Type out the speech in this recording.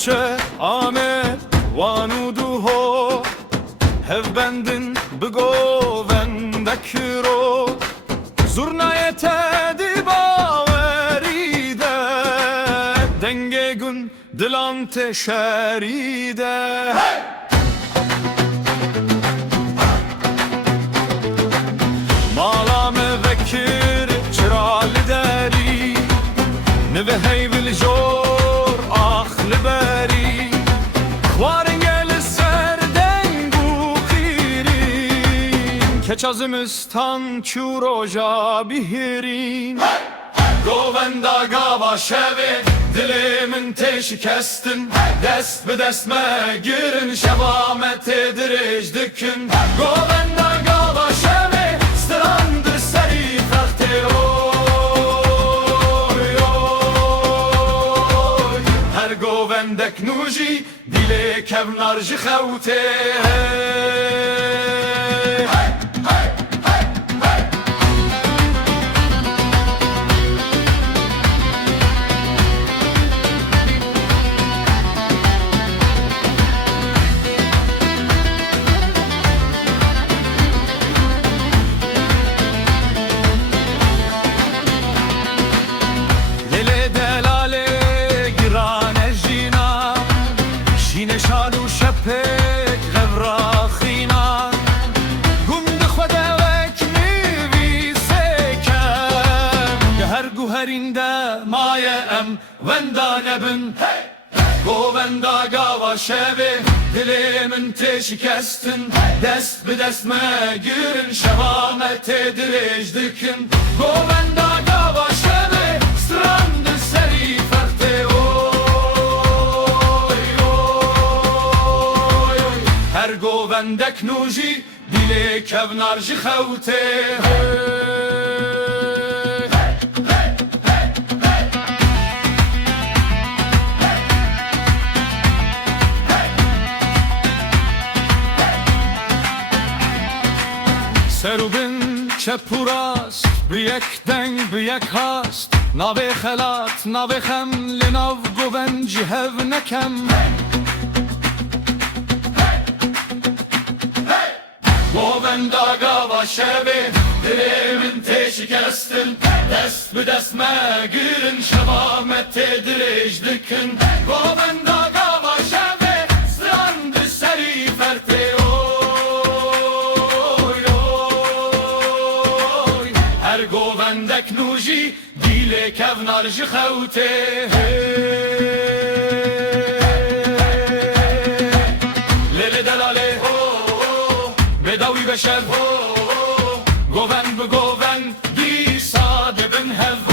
چه آمه وانودو هو هفبندن بگووندک رو زورنای تدی باوریده دنگه گون دلم تشریده مالامه وکر چرال داری نوه هیول جور آخل بری خوارنگل سردنگو خیرین کچ ازمستان چو روژا بیهرین گووندا گاوا شوی دل من تشکستن دست به دست مگرن شوامت درج دکن گووندا گاوا شوی ستراند سری خخته اوی اوی هر گووندک نوجی دیل کونارج خوته شالو شپک غوراخینا گند خدا وک نویسه کم هر گوهرینده مایه ام وندا نبن گووندا گاوا شوی دل من تشکستن دست به دست مگرن شوامت درج دکن گووندا گاوا شوی ستراند سری فرته هر گووندک نوجی دیل کونارج خوته سروبن چپوراست به یک دنگ به یک هاست ناوی خلات ناوی خم لناو گوون جهو نکم گووندا گاوا شوی دل من تشکستن دست به دست مگرن شوامت درج دکن گووندا گاوا شوی ستراند سری فرته اوی اوی هر گووندک نوجی دیل کونارج خوته لیل دلاله بداوی بشر گوون بگوون بی ساده بن هف